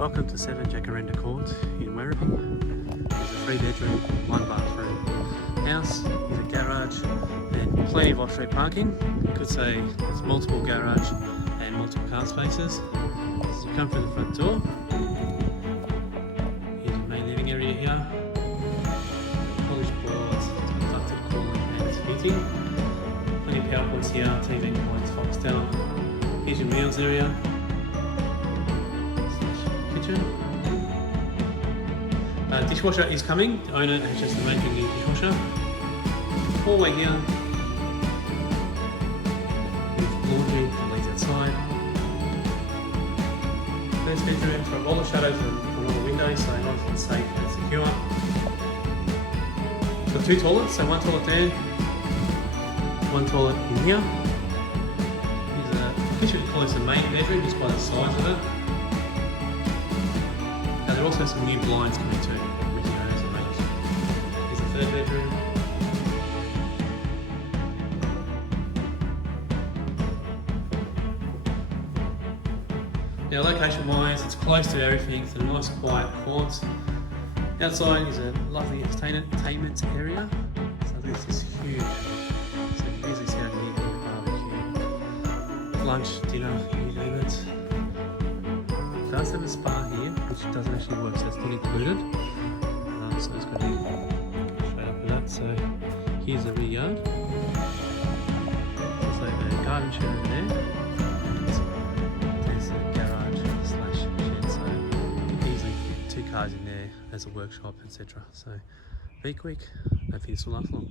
Welcome to 7 Jacaranda Court in Werribee. It's a 3-bedroom, 1-bathroom house. There's a garage and plenty of off-street parking. You could say there's multiple garage and multiple car spaces. As you come through the front door, here's your main living area here. Polished boards, ducted cooling and heating. Plenty of power points here, TV points, Foxtel. Here's your meals area. Dishwasher is coming. The owner has just arranged a new dishwasher. Hallway here with laundry that leads outside. First bedroom for roller shutters and all the windows, so nice and safe and secure. Got 2 toilets, so 1 toilet there, 1 toilet in here. Here's I guess you could call this a main bedroom just by the size of it. There are also some new blinds coming too, which is amazing. Here's the 3rd bedroom. Now location wise, it's close to everything. It's a nice quiet court. Outside is a lovely entertainment area. So this is huge. So you can easily sit out here, barbecue, lunch, dinner, you name it. It does have a spa here, which doesn't actually work, so it's not included. So it's going to be straight up with that. So here's the rear yard. There's like a garden shed over there. There's a garage slash shed, so you can easily fit 2 cars in there as a workshop, etc. So be quick. Hopefully this will last long.